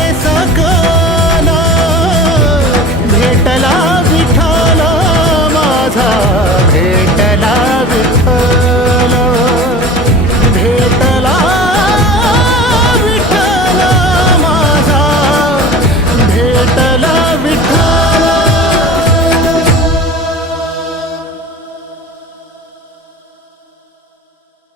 ऐसा कर